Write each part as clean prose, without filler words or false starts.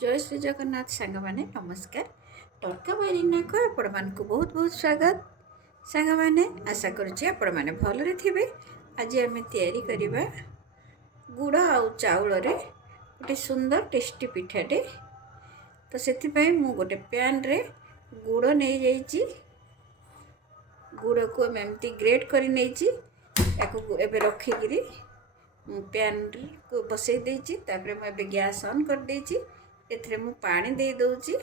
जय श्री जगन्नाथ सांग मैंने नमस्कार। टर्का बैरिना को आपण मानक बहुत बहुत स्वागत। सांग मैंने आशा करुच्ची आपण मैंने भलरे थे। आज आम तैयारी करवा गुड़ आउ चाउल रे गोटे सुंदर टेस्टी पिठाटे। तो से गोटे पैन रे गुड़ नहीं जाइए, गुड़ को एमती ग्रेट कर रखिकी पैन को बसई देछि। तापरे मुझे गैस ऑन कर देछि। एथरे मु पानी दे दउछि।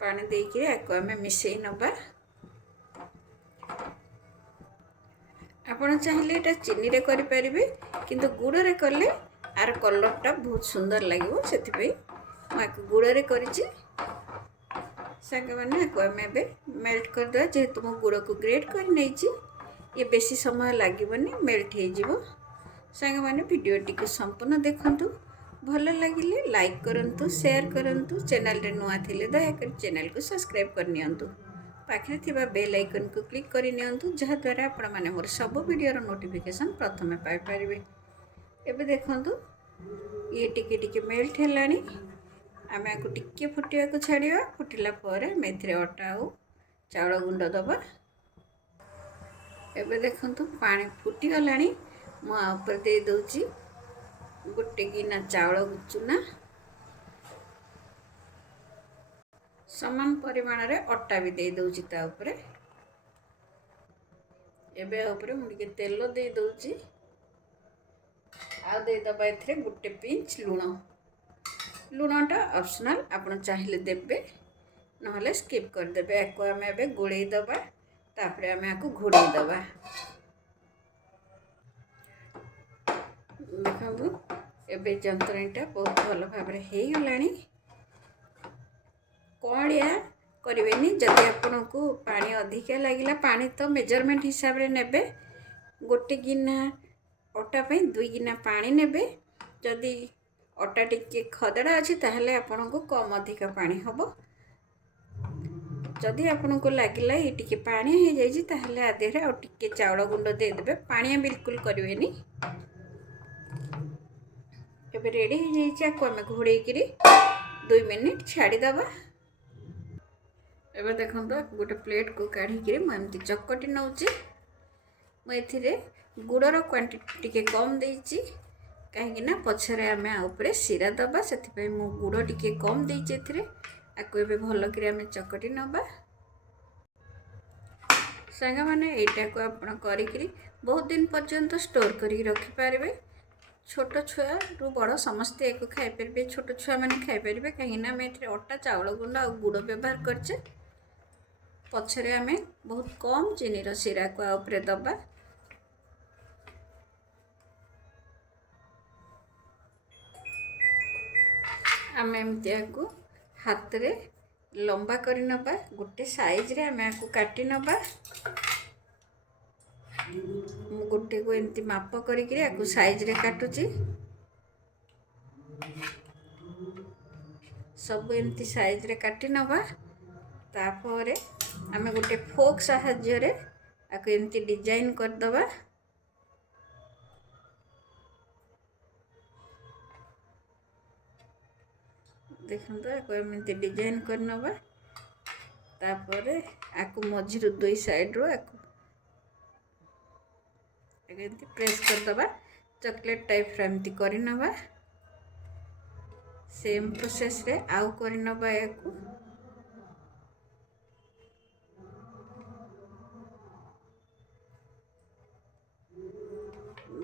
पानी देके आको आमे मिसई नबा। आपण चाहिले एटा चीनी रे करि परिबे, किंतु गुड़ रे करले आर कलरटा बहुत सुंदर लागिवो। सेति पई मु गुड़ रे करिछि। सांग माने को आमे बे मेल्ट कर दे। जेहेतु मु गुड़ को ग्रेट कर नैछि, ये बेसी समय लागबनी, मेल्ट हे जिवो। सांग माने वीडियोटी को संपूर्ण देखंतु। भल लगिले लाइक करंतु, शेयर करंतु। चैनल रे नुआ थिले दयाकर चैनल को सब्सक्राइब कर नियंतु। पाखे थिबा बेल आइकन को क्लिक कर नियंतु, जहा द्वारा आपण माने मोर सब वीडियो रो नोटिफिकेशन प्रथमे पाई परिबे। एबे देखंतु ये टिके टिके मेल्ट हेलानी। आमे आको टिके फुटिया को छाड़िया। फुटिला परे मेथरे अटा और चाउल गुंड दबा। एबे देखंतु पानी फुटी गलानी। मु ऊपर दे दउची गोटे गिना चाउल चुना। समान परिमाण रे अटा भी दे दउची ता ऊपर। एबे ऊपर मु टिके तेल दे दउची। आ दे दबा एथरे गोटे पिंच लूण। लूणटा ऑप्शनल, आपण चाहिले देबे, नहले स्किप कर देबे। एको आमे एबे गोळेई दबा। तापरे आमे आको घोड़ेई दबा। देखो एबे जंतरटा बहुत भल भाव हो गलानी। कणिया करेनि। जदि आपन को पानी अधिका लगिला, पानी तो मेजरमेंट हिसाब रे नेबे। गोटे गिना अटा पे 2 गिना पानी नेबे। जदि अटा टिके खदड़ा अच्छी ताहले आपन को कम अधिका पानी हबो। जदि आपन को लागिला ये टिके पानी हो जाइए, ताहले आधेरे और टिके चाउल गुंड दे देबे। पानी बिल्कुल करिवेनी। एबे रेडी हो जाइए। आको आमे घोड़े करी 2 मिनिट छाड़ी दबा। एबे देखंतो गोटे प्लेट को काढ़ी करी म एमती चक्कटी नउची। म एथिरे गुड़र क्वांटिटी टिके कम देइची, कहीं ना पछरे आमे ऊपर सीरा दबा। सेति पे मु गुड़ टिके कम देइची एथिरे। आको एबे भलो करी आमे चक्कटी नबा। सांग माने एटा को आपण करी करी बहुत दिन पर्यंत स्टोर करी रखि पारबे। छोट छुआ रु बड़ समस्ते एको खाइ परबे। छोट छुआ माने खाइ परबे, कहीं ना मैं एथिरे अटा चाउल गुंड आ गुड़ व्यवहार करछे। पछरे आमे बहुत कम चीनी रो सीरा को ऊपर दबा। आमे एमती आको हाथ रे लंबा करी नबा। गोटे साइज रे आमे आको काटी नबा। मु गोटे को एमती माप करी करी आको साइज रे काटुची। सब एमती साइज रे काटी नबा। तापरे आमे गोटे फोक साहाय्य रे आको एमती डिजाइन कर दबा। देखंतो आको एमती डिजाइन कर नबा। तापरे आको मझिरु 2 साइड रो आको एमती प्रेस कर दबा। चॉकलेट टाइप एमती करि नबा। सेम प्रोसेस रे आउ करि नबा। याको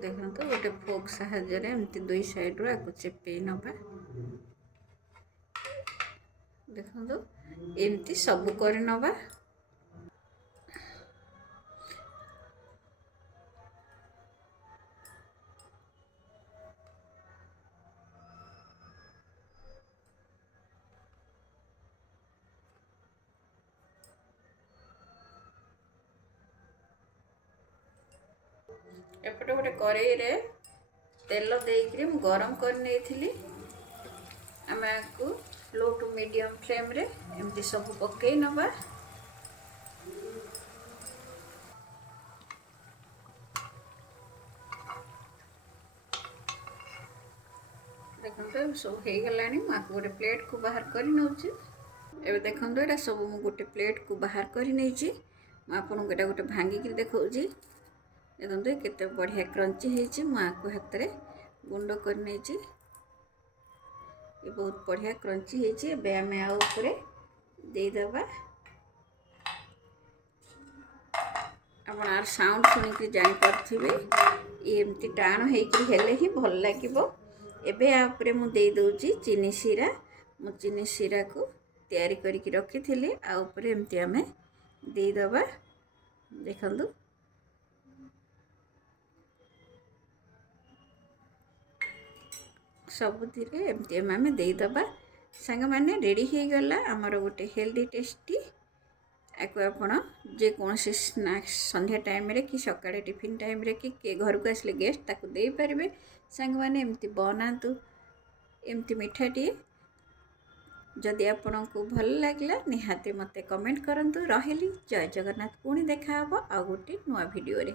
देखंतो गोटे फोक साहाय्य रे एमती 2 साइड रो आको चेपे नबा। देखंतो एमती सब करि नबा। एपटे गोटे कड़ाई रे तेल देइकरी मु गरम कर नेइथिली। आमे आकु लो टू मीडियम फ्लेम रे एमती सब पकई नबा। देखो सब हो गलानी आपको गोटे प्लेट को बाहर कर नौची एबे देखो यहाँ सब मुझे गोटे प्लेट को बाहर कर नहीं आपको यहाँ गोटे भांगिक देखा देखो केते बढ़िया क्रंची होती मुझे हाथ में गुंड कर नहीं ये बहुत बढ़िया क्रंची होती है आम आउे देदेबा आप साउंड शुणिक जापे ये एमती टाण होले ही भल लगे एबे आपरे मु दे दूची चीनी सीरा मु चीनी सीरा को तैयारी करके रखी थी आउे एमती आम देदेबा देखु सबुति एमती आम देदेबा सांग मैंने रेडी हो गला आमर गोटे हेल्दी टेस्टी आपको आपण जेकोसी स्नैक्स संध्या टाइम रे कि सकाळे टिफिन टाइम रे कि घर को आसले गेस्ट ताकू दे पारे सांग मैंने एमती बनातु एमती मिठाटी जदि आपण को भल लागला निहाते मते कमेंट करंतु रहिली जय जगन्नाथ पुणी देखा आ गोटे नुआ वीडियो रे।